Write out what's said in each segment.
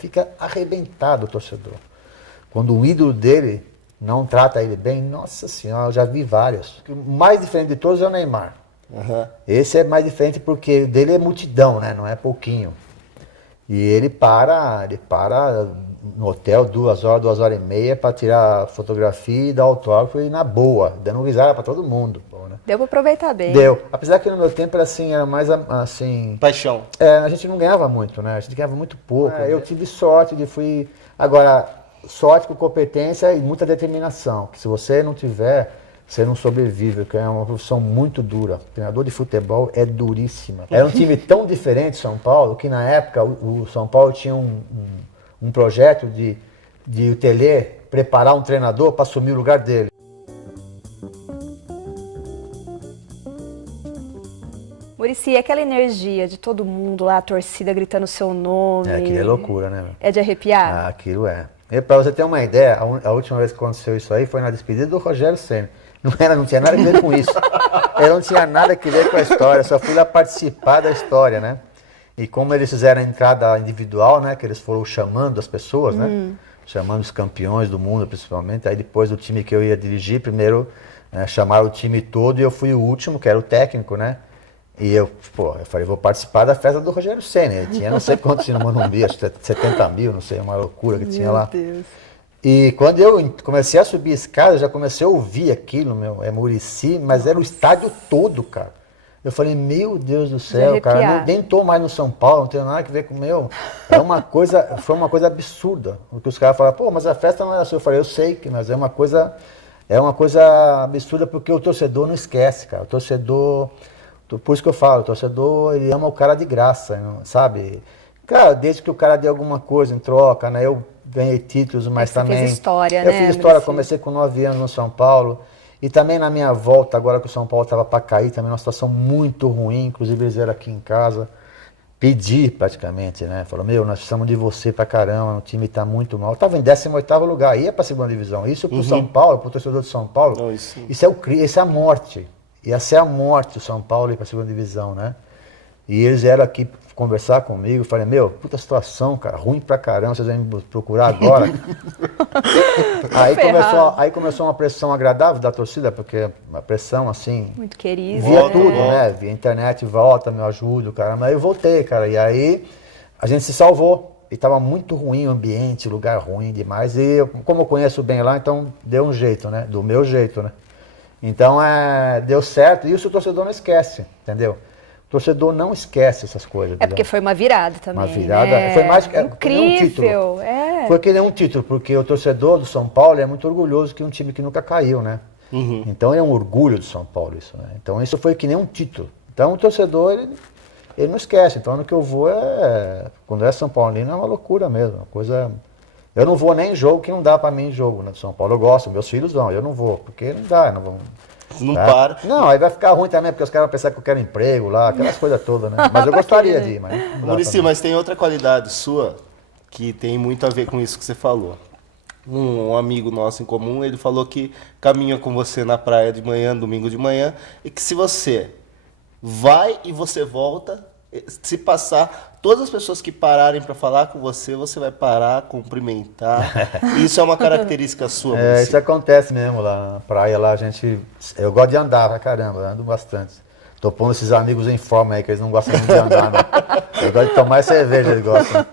Fica arrebentado o torcedor. Quando o ídolo dele não trata ele bem, nossa senhora, eu já vi vários. O mais diferente de todos é o Neymar. Uhum. Esse é mais diferente porque dele é multidão, né? Não é pouquinho. E ele para no hotel 2 horas, 2 horas e meia para tirar fotografia e dar autógrafo e na boa, dando risada para todo mundo. Né? Deu para aproveitar bem. Deu. Apesar que no meu tempo era assim, era mais assim... Paixão. A gente não ganhava muito, né? A gente ganhava muito pouco. Eu tive sorte de fui... Agora, sorte com competência e muita determinação. Que se você não tiver... Você não sobrevive, porque é uma profissão muito dura. Treinador de futebol é duríssima. Era um time tão diferente, São Paulo, que na época o São Paulo tinha um projeto de o Tele preparar um treinador para assumir o lugar dele. Muricy, aquela energia de todo mundo lá, a torcida gritando seu nome... Aquilo é loucura, né? É de arrepiar? Aquilo é. E para você ter uma ideia, a última vez que aconteceu isso aí foi na despedida do Rogério Ceni. Não tinha nada a ver com isso. Eu não tinha nada a ver com a história, só fui lá participar da história, né? E como eles fizeram a entrada individual, né? Que eles foram chamando as pessoas, né? Chamando os campeões do mundo, principalmente. Aí depois do time que eu ia dirigir, primeiro chamaram o time todo e eu fui o último, que era o técnico, né? E eu falei, vou participar da festa do Rogério Ceni. Tinha não sei quantos no Morumbi, acho que 70 mil, não sei, uma loucura que tinha lá. Meu Deus. E quando eu comecei a subir a escada, eu já comecei a ouvir aquilo, Muricy, mas era o estádio todo, cara. Eu falei, meu Deus do céu, cara, nem tô mais no São Paulo, não tenho nada a ver com o meu. Foi uma coisa absurda. O que os caras falaram, pô, mas a festa não era sua. Eu falei, eu sei, mas é uma coisa absurda porque o torcedor não esquece, cara. O torcedor, por isso que eu falo, o torcedor, ele ama o cara de graça, sabe? Cara, desde que o cara dê alguma coisa em troca, né? Eu ganhei títulos, mas também... Você fez história, né? Eu fiz história, comecei com 9 anos no São Paulo. E também na minha volta, agora que o São Paulo estava para cair, também uma situação muito ruim. Inclusive eles eram aqui em casa. Pedi praticamente, né? Falou, nós precisamos de você pra caramba, o time está muito mal. Eu estava em 18º lugar, ia para a 2ª divisão. Isso pro São Paulo, pro torcedor de São Paulo, Não, isso é a morte. Ia ser a morte o São Paulo ir para a 2ª divisão, né? E eles vieram aqui conversar comigo, falei, puta situação, cara, ruim pra caramba, vocês vão me procurar agora. aí começou uma pressão agradável da torcida, porque a pressão, assim... Muito querida. Via tudo, né? Via internet, volta, me ajuda, caramba. Aí eu voltei, cara, e aí a gente se salvou. E tava muito ruim o ambiente, lugar ruim demais. E como eu conheço bem lá, então deu um jeito, né? Do meu jeito, né? Então, deu certo. E isso o torcedor não esquece, entendeu? O torcedor não esquece essas coisas. É porque foi uma virada também. Uma virada. Foi mais que um título. Foi que nem um título, porque o torcedor do São Paulo é muito orgulhoso que um time que nunca caiu, né? Então é um orgulho do São Paulo isso, né? Então isso foi que nem um título. Então o torcedor, ele não esquece. Então no que eu vou quando é São Paulino é uma loucura mesmo. Uma coisa. Eu não vou nem em jogo que não dá pra mim em jogo, né? Do São Paulo. Eu gosto, meus filhos vão. Eu não vou, porque não dá, não vão. Não para. Não, aí vai ficar ruim também, porque os caras vão pensar que eu quero emprego lá, aquelas coisas todas, né? Mas eu gostaria de ir, mas não dá. Muricy, mas tem outra qualidade sua que tem muito a ver com isso que você falou. Um amigo nosso em comum, ele falou que caminha com você na praia de manhã, domingo de manhã, e que se você vai e você volta, se passar, todas as pessoas que pararem para falar com você, você vai parar, cumprimentar. Isso é uma característica sua, Muricy. Isso acontece mesmo lá na praia, lá eu gosto de andar pra caramba, ando bastante. Tô pondo esses amigos em forma aí, que eles não gostam muito de andar, não. Eu gosto de tomar cerveja, eles gostam.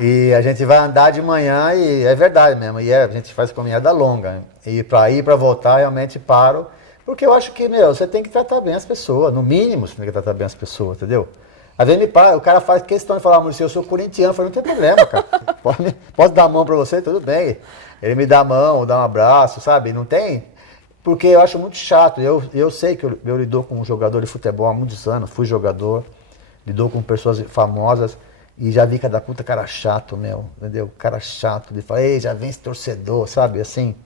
E a gente vai andar de manhã e é verdade mesmo, e a gente faz caminhada longa. E para ir, para voltar, realmente paro. Porque eu acho que, você tem que tratar bem as pessoas, no mínimo você tem que tratar bem as pessoas, entendeu? Às vezes o cara faz questão de falar, Muricy, eu sou corintiano, eu falo, não tem problema, cara. Posso dar a mão para você, tudo bem. Ele me dá a mão, dá um abraço, sabe? Não tem... Porque eu acho muito chato. Eu sei que eu lido com um jogador de futebol há muitos anos, fui jogador, lido com pessoas famosas e já vi cada puta cara chato, entendeu? Cara chato, de falar, ei, já vem esse torcedor, sabe? Assim,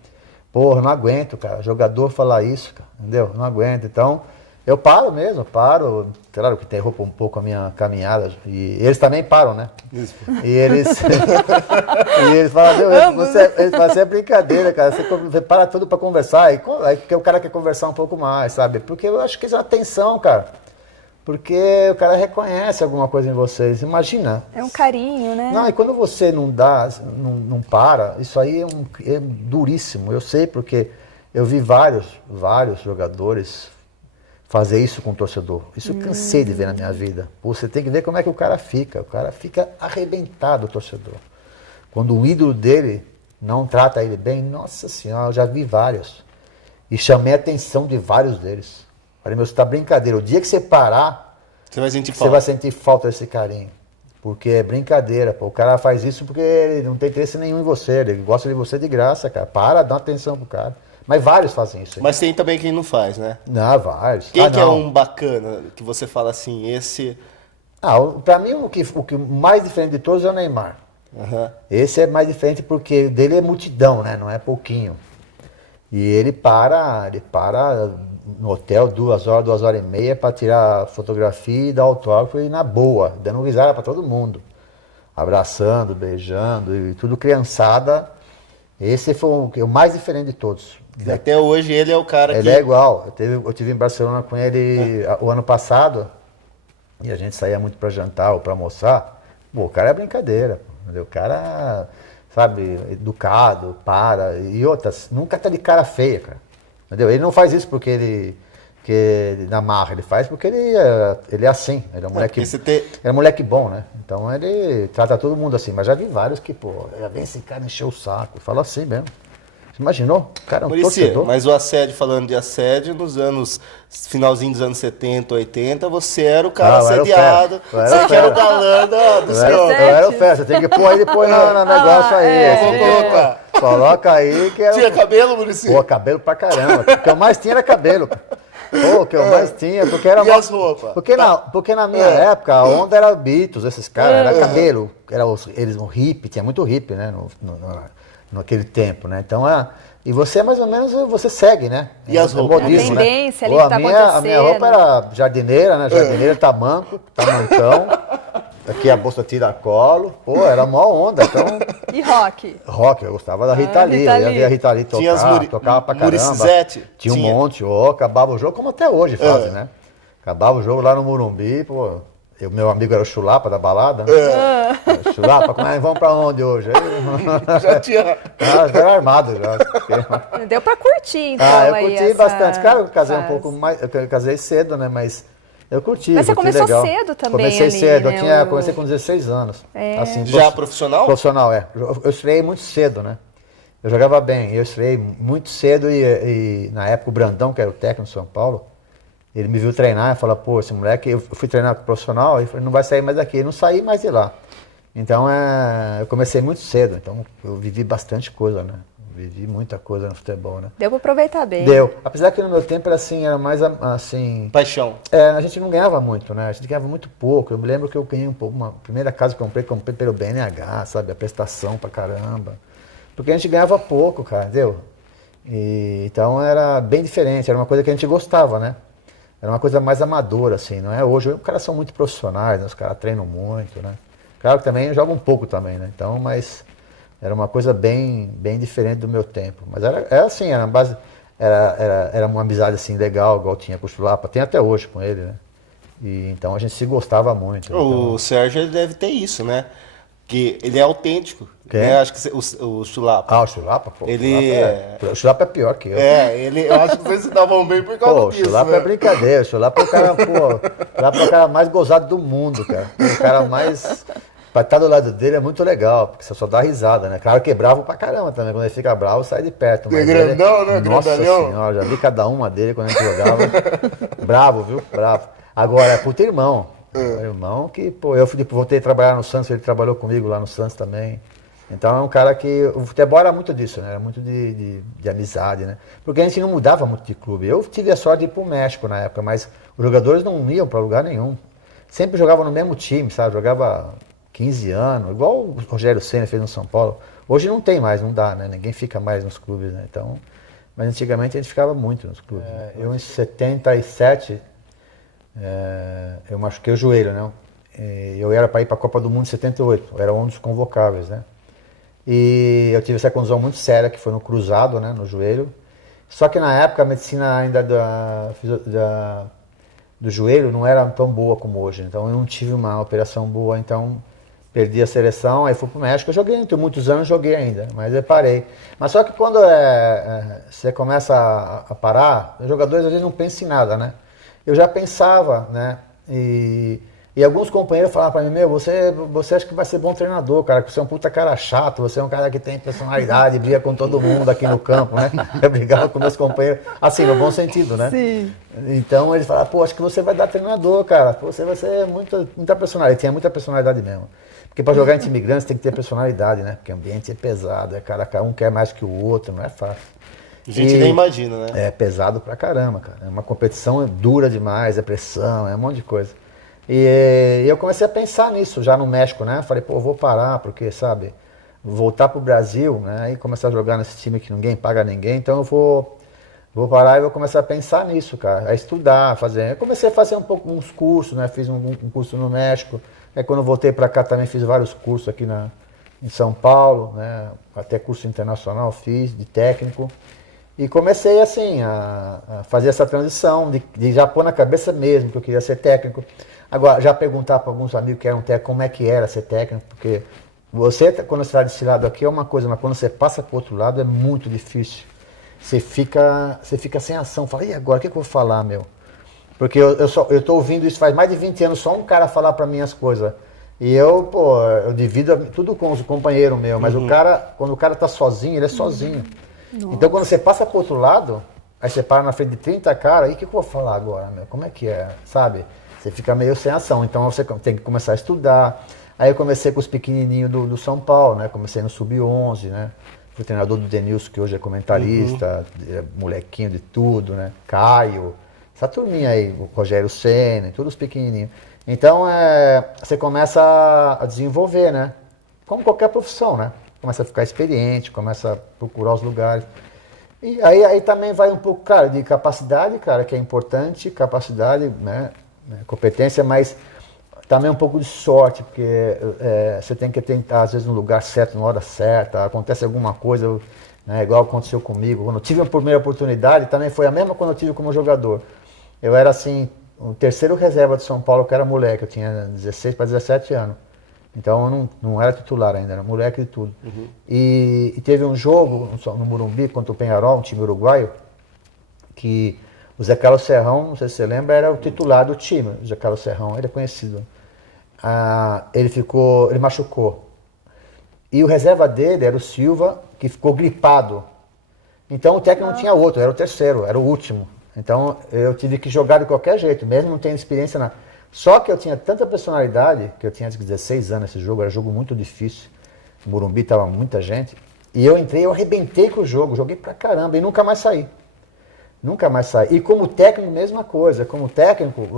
porra, não aguento, cara. Jogador falar isso, cara, entendeu? Não aguento. Então, eu paro mesmo, paro. Claro que interrompo um pouco a minha caminhada. E eles também param, né? Isso. E eles falam, você é brincadeira, cara. Você para tudo pra conversar. Aí porque o cara quer conversar um pouco mais, sabe? Porque eu acho que isso é atenção, cara. Porque o cara reconhece alguma coisa em vocês. Imagina. É um carinho, né? Não, e quando você não dá, não para, isso aí é duríssimo. Eu sei porque eu vi vários jogadores fazer isso com o torcedor. Isso eu cansei de ver na minha vida. Você tem que ver como é que o cara fica. O cara fica arrebentado, o torcedor. Quando o ídolo dele não trata ele bem, nossa senhora, eu já vi vários. E chamei a atenção de vários deles. Falei, meu, você tá brincadeira. O dia que você parar, Você vai sentir você falta. vai sentir falta desse carinho. Porque é brincadeira, pô. O cara faz isso porque ele não tem interesse nenhum em você. Ele gosta de você de graça, cara. Para, dá uma atenção pro cara. Mas vários fazem isso. Mas tem também quem não faz, né? Não, vários. Quem que é não. um bacana, que você fala assim, esse... Pra mim, o que mais diferente de todos é o Neymar. Aham. Esse é mais diferente porque dele é multidão, né? Não é pouquinho. E ele para no hotel 2 horas e meia para tirar fotografia e dar autógrafo e na boa, dando risada para todo mundo. Abraçando, beijando e tudo criançada. Esse foi o mais diferente de todos. Até hoje ele é o cara Ele que... é igual. Eu tive em Barcelona com ele o ano passado e a gente saía muito para jantar ou para almoçar. Pô, o cara é brincadeira. Entendeu? O cara, sabe, educado, para. E outras, nunca tá de cara feia, cara. Entendeu? Ele não faz isso porque ele na marra, ele faz porque ele é assim. Ele é um moleque, ele é um moleque bom, né? Então ele trata todo mundo assim. Mas já vi vários que, pô, já vem esse cara encher o saco. Fala assim mesmo. Você imaginou? O cara é um Muricy, torcedor. mas o assédio, falando de assédio, nos anos, finalzinho dos anos 70, 80, você era o cara eu era o assediado, fera. você que era o galã do Eu senhor. era o festa, tem que pôr ele depois no negócio aí. Vou colocar. Coloca aí que Tinha cabelo, Muricy? Pô, cabelo pra caramba. O que eu mais tinha era cabelo. Pô, o que eu mais tinha, porque era... E as roupas? Porque na minha época, a onda era Beatles, esses caras, era cabelo. Era eles um hippie, tinha muito hippie, né, naquele tempo, né? Então, e você mais ou menos, você segue, né? E as roupas? A tendência ali Pô, que tá a acontecendo. minha roupa era jardineira, né? Jardineira, tamancão. Aqui a bolsa tira-colo. Pô, era mó onda, então... E rock? Rock, eu gostava da Rita Lee. Rita Eu ia Lee. ver a Rita Lee Tinha as tocava pra caramba. Muricizete? Tinha um monte, acabava o jogo, como até hoje fazem, né? Acabava o jogo lá no Morumbi, pô. Meu amigo era o Chulapa da balada. Chulapa, vamos pra onde hoje? Aí, Já tinha... já era armado já. Deu pra curtir, então, Eu aí curti essa bastante. Claro, eu casei um fase. pouco mais. Eu casei cedo, né? Mas eu curti. Mas você curti começou legal. cedo também Comecei ali, cedo. né? Eu comecei com 16 anos. Assim, Já profissional? Profissional, é. Eu estreiei muito cedo, né? Eu jogava bem. Eu estreiei muito cedo e na época o Brandão, que era o técnico do São Paulo, ele me viu treinar e falou, pô, esse moleque, eu fui treinar com o profissional, e falei, não vai sair mais daqui. Eu não saí mais de lá. Então, eu comecei muito cedo, então eu vivi bastante coisa, né? Vivi muita coisa no futebol, né? Deu pra aproveitar bem. Deu. Apesar que no meu tempo era assim, era mais assim... Paixão. A gente não ganhava muito, né? A gente ganhava muito pouco. Eu me lembro que eu ganhei um pouco, uma primeira casa que eu comprei pelo BNH, sabe? A prestação pra caramba. Porque a gente ganhava pouco, cara, entendeu? Então era bem diferente, era uma coisa que a gente gostava, né? Era uma coisa mais amadora, assim, não é? Hoje os caras são muito profissionais, né? Os caras treinam muito, né? Claro que também jogam um pouco também, né? Então, mas era uma coisa bem diferente do meu tempo. Mas era assim, era uma base, era uma amizade assim legal, igual tinha com o Chulapa, tem até hoje com ele, né? E então a gente se gostava muito. O Sérgio ele deve ter isso, né? Que ele é autêntico. Quem? Né? Acho que o Chulapa. O Chulapa, pô. Ele O Chulapa é pior que eu. eu acho que vocês se davam bem por causa Pô, o disso, Chulapa né? é brincadeira. O Chulapa é o cara, pô, o Chulapa é o cara mais gozado do mundo, cara. O cara mais... Pra estar do lado dele é muito legal, porque você só dá risada, né? Claro que é bravo pra caramba também. Quando ele fica bravo, sai de perto. Mas grandão, né? Nossa Grandalhão. senhora, já vi cada uma dele quando a gente jogava. Bravo, viu? Bravo. Agora, é puto irmão. Irmão que, pô, eu voltei a trabalhar no Santos, ele trabalhou comigo lá no Santos também. Então é um cara que... O futebol era muito disso, né? Era muito de amizade, né? Porque a gente não mudava muito de clube. Eu tive a sorte de ir pro México na época, mas os jogadores não iam pra lugar nenhum. Sempre jogavam no mesmo time, sabe? Jogava 15 anos, igual o Rogério Ceni fez no São Paulo. Hoje não tem mais, não dá, né? Ninguém fica mais nos clubes, né? Então, mas antigamente a gente ficava muito nos clubes. Eu em 77, eu machuquei o joelho, né? Eu era para ir para a Copa do Mundo em 78, eu era um dos convocáveis, né? E eu tive essa contusão muito séria, que foi no cruzado, do joelho não era tão boa como hoje. Então eu não tive uma operação boa, então perdi a seleção, aí fui pro México. Eu joguei por muitos anos, joguei ainda, mas eu parei. Mas só que quando você começa a parar, os jogadores às vezes não pensam em nada, né? Eu já pensava, né? E alguns companheiros falavam pra mim, você acha que vai ser bom treinador, cara, que você é um puta cara chato, você é um cara que tem personalidade, briga com todo mundo aqui no campo, né? Eu brigava com meus companheiros, assim, no bom sentido, né? Sim. Então eles falavam, pô, acho que você vai dar treinador, cara, pô, você vai ser muita personalidade, tinha muita personalidade mesmo. Porque pra jogar em time grande você tem que ter personalidade, né? Porque o ambiente é pesado, um quer mais que o outro, não é fácil. A gente nem imagina, né? É pesado pra caramba, cara. É uma competição dura demais, é pressão, é um monte de coisa. E eu comecei a pensar nisso já no México, né? Falei, pô, vou parar, porque, sabe, voltar pro Brasil, né? E começar a jogar nesse time que ninguém paga ninguém, então eu vou parar e vou começar a pensar nisso, cara. A estudar, fazer. Eu comecei a fazer uns cursos, né? Fiz um curso no México. Aí quando eu voltei pra cá também fiz vários cursos aqui em São Paulo, né? Até curso internacional fiz, de técnico. E comecei, assim, a fazer essa transição, de já pôr na cabeça mesmo que eu queria ser técnico. Agora, já perguntar para alguns amigos que eram técnicos como é que era ser técnico, porque quando você está desse lado aqui é uma coisa, mas quando você passa para o outro lado é muito difícil. Você fica sem ação, fala, e agora, o que eu vou falar, meu? Porque eu estou ouvindo isso faz mais de 20 anos, só um cara falar para mim as coisas. E eu divido tudo com os companheiros meus, mas quando o cara tá sozinho, ele é sozinho. Nossa. Então quando você passa pro outro lado, aí você para na frente de 30 caras, e o que eu vou falar agora, meu? Como é que é, sabe? Você fica meio sem ação, então você tem que começar a estudar. Aí eu comecei com os pequenininhos do São Paulo, né? Comecei no Sub-11, né? Fui treinador do Denilson, que hoje é comentarista, molequinho de tudo, né? Caio, essa turminha aí, o Rogério Senna, todos os pequenininhos. Então você começa a desenvolver, né? Como qualquer profissão, né? Começa a ficar experiente, começa a procurar os lugares. E aí também vai um pouco, cara, de capacidade, cara, que é importante, capacidade, né? Competência, mas também um pouco de sorte, porque você tem que tentar, às vezes, no lugar certo, na hora certa, acontece alguma coisa, né, igual aconteceu comigo. Quando eu tive a primeira oportunidade, também foi a mesma quando eu tive como jogador. Eu era, assim, o terceiro reserva de São Paulo, que era moleque, eu tinha 16 para 17 anos. Então eu não era titular ainda, era moleque de tudo. E teve um jogo no Morumbi contra o Peñarol, um time uruguaio, que o Zé Carlos Serrão, não sei se você lembra, era o titular do time. O Zé Carlos Serrão, ele é conhecido. Ele machucou. E o reserva dele era o Silva, que ficou gripado. Então o técnico não tinha outro, era o terceiro, era o último. Então eu tive que jogar de qualquer jeito, mesmo não tendo experiência na... Só que eu tinha tanta personalidade, que eu tinha 16 anos esse jogo, era um jogo muito difícil. No Morumbi tava muita gente. E eu entrei, eu arrebentei com o jogo, joguei pra caramba e nunca mais saí. Nunca mais saí. E como técnico, mesma coisa. Como técnico,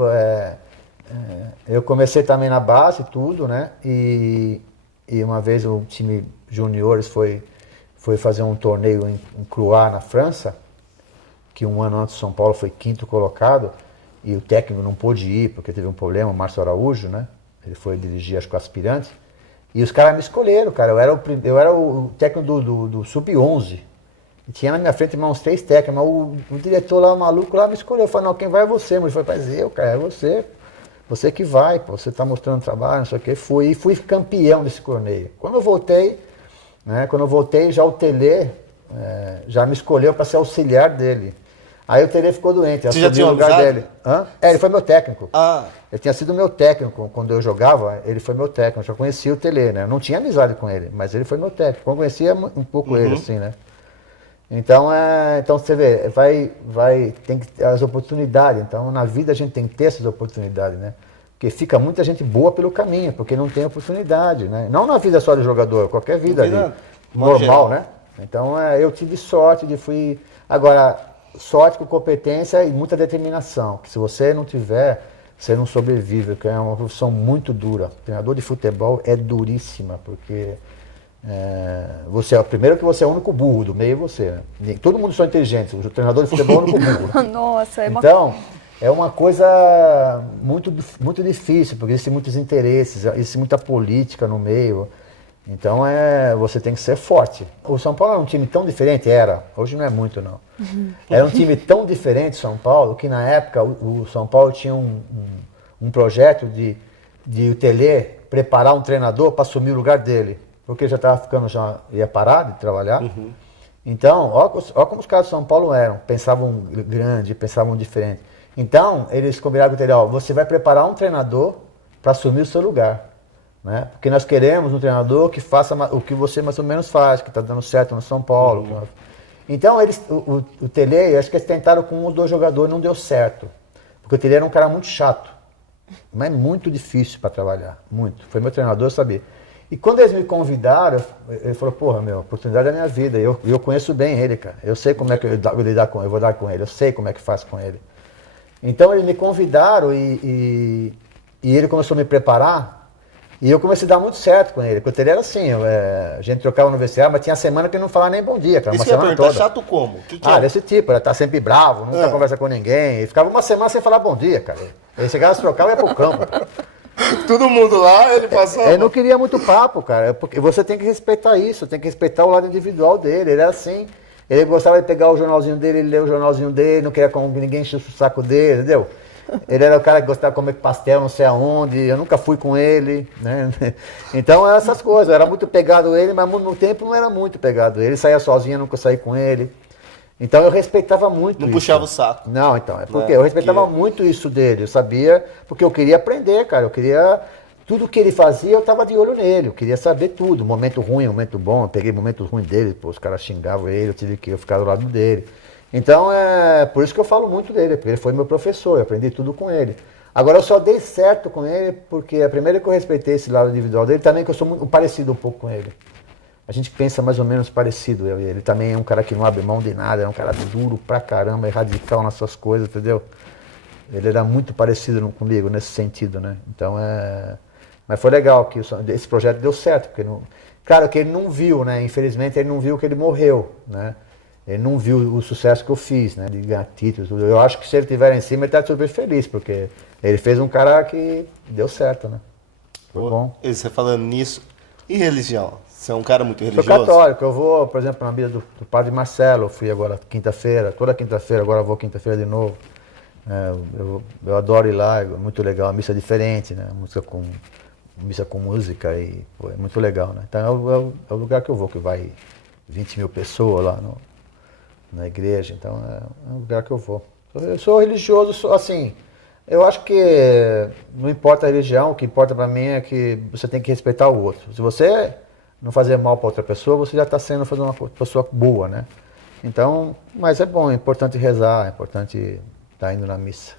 eu comecei também na base, tudo, né? E uma vez o time juniores foi fazer um torneio em Cruá, na França, que um ano antes o São Paulo foi quinto colocado, e o técnico não pôde ir, porque teve um problema, o Márcio Araújo, né? Ele foi dirigir, acho que o aspirante. E os caras me escolheram, cara. Eu era o técnico do Sub-11. E tinha na minha frente mais uns 3 técnicos, mas o diretor lá, o maluco lá, me escolheu. Eu falei, não, quem vai é você. Mas ele falou, mas eu, cara, é você. Você que vai, pô, você tá mostrando trabalho, não sei o quê. Fui campeão desse torneio. Quando eu voltei, já o Tele já me escolheu para ser auxiliar dele. Aí o Tele ficou doente, eu assumi o lugar dele. Ele foi meu técnico. Ele tinha sido meu técnico quando eu jogava, ele foi meu técnico. Eu já conhecia o Tele, né? Eu não tinha amizade com ele, mas ele foi meu técnico. Eu conhecia um pouco ele, assim, né? Então você vê, tem que ter as oportunidades. Então na vida a gente tem que ter essas oportunidades, né? Porque fica muita gente boa pelo caminho, porque não tem oportunidade, né? Não na vida só de jogador, qualquer vida ali, normal, né? Então eu tive sorte Agora, sorte com competência e muita determinação, que se você não tiver, você não sobrevive, porque é uma profissão muito dura. O treinador de futebol é duríssima, porque primeiro que você é o único burro do meio, você, né? Todo mundo são inteligentes, o treinador de futebol é o único burro. Nossa, Então, é uma coisa muito, muito difícil, porque existem muitos interesses, existe muita política no meio. Então você tem que ser forte. O São Paulo era um time tão diferente, hoje não é muito não. Era um time tão diferente, São Paulo, que na época o São Paulo tinha um projeto de o Telê preparar um treinador para assumir o lugar dele. Porque já estava ia parar de trabalhar. Então, ó como os caras de São Paulo eram, pensavam grande, pensavam diferente. Então, eles combinaram com o Telê, você vai preparar um treinador para assumir o seu lugar. Né? Porque nós queremos um treinador que faça o que você mais ou menos faz, que está dando certo no São Paulo. Então, o Telê, acho que eles tentaram com um ou dois jogadores, não deu certo. Porque o Telê era um cara muito chato, mas muito difícil para trabalhar, muito. Foi meu treinador, eu sabia. E quando eles me convidaram, ele falou, porra, oportunidade da minha vida. Eu conheço bem ele, cara. Eu sei como é que eu vou dar com ele, eu sei como é que faz com ele. Então, eles me convidaram e ele começou a me preparar. E eu comecei a dar muito certo com ele, porque ele era assim, a gente trocava no VCA, mas tinha semana que ele não falava nem bom dia, cara, Isso uma que eu ia semana perguntar, toda. chato como? Que é? Desse tipo, ele tá sempre bravo, nunca conversa com ninguém, e ficava uma semana sem falar bom dia, cara. Ele chegava, se trocava e ia pro campo. Todo mundo lá, ele passava. Ele não queria muito papo, cara, porque você tem que respeitar isso, tem que respeitar o lado individual dele, ele era assim, ele gostava de pegar o jornalzinho dele, ele ler o jornalzinho dele, não queria que ninguém enchesse o saco dele, entendeu? Ele era o cara que gostava de comer pastel, não sei aonde, eu nunca fui com ele, né? Então, essas coisas, eu era muito pegado ele, mas no tempo não era muito pegado ele, saía sozinho, eu nunca saí com ele. Então, eu respeitava muito Não isso. puxava o saco. Não, então, é porque eu respeitava muito isso dele, eu sabia, porque eu queria aprender, cara, tudo que ele fazia, eu tava de olho nele, eu queria saber tudo, momento ruim, momento bom, eu peguei momento ruim dele, os caras xingavam ele, eu tive que ficar do lado dele. Então, por isso que eu falo muito dele, porque ele foi meu professor, eu aprendi tudo com ele. Agora, eu só dei certo com ele porque a primeira que eu respeitei esse lado individual dele, também que eu sou muito parecido um pouco com ele. A gente pensa mais ou menos parecido, eu e ele. Também é um cara que não abre mão de nada, é um cara duro pra caramba, é radical nas suas coisas, entendeu? Ele era muito parecido comigo nesse sentido, né? Então, mas foi legal que esse projeto deu certo, porque claro que ele não viu, né? Infelizmente, ele não viu que ele morreu, né? Ele não viu o sucesso que eu fiz, né? De ganhar títulos, tudo. Eu acho que se ele estiver em cima, ele está super feliz, porque ele fez um cara que deu certo, né? Foi bom. E você falando nisso, e religião? Você é um cara muito Sou religioso? católico, eu vou, por exemplo, na missa do Padre Marcelo, eu fui agora quinta-feira, toda quinta-feira, agora eu vou quinta-feira de novo. Eu adoro ir lá, é muito legal, a missa diferente, né? Missa com música, e pô, é muito legal, né? Então é o lugar que eu vou, que vai 20 mil pessoas lá na igreja, então é um lugar que eu vou. Eu sou religioso, assim, eu acho que não importa a religião, o que importa pra mim é que você tem que respeitar o outro. Se você não fazer mal pra outra pessoa, você já está fazendo uma pessoa boa, né? Então, mas é bom, é importante rezar, é importante estar indo na missa.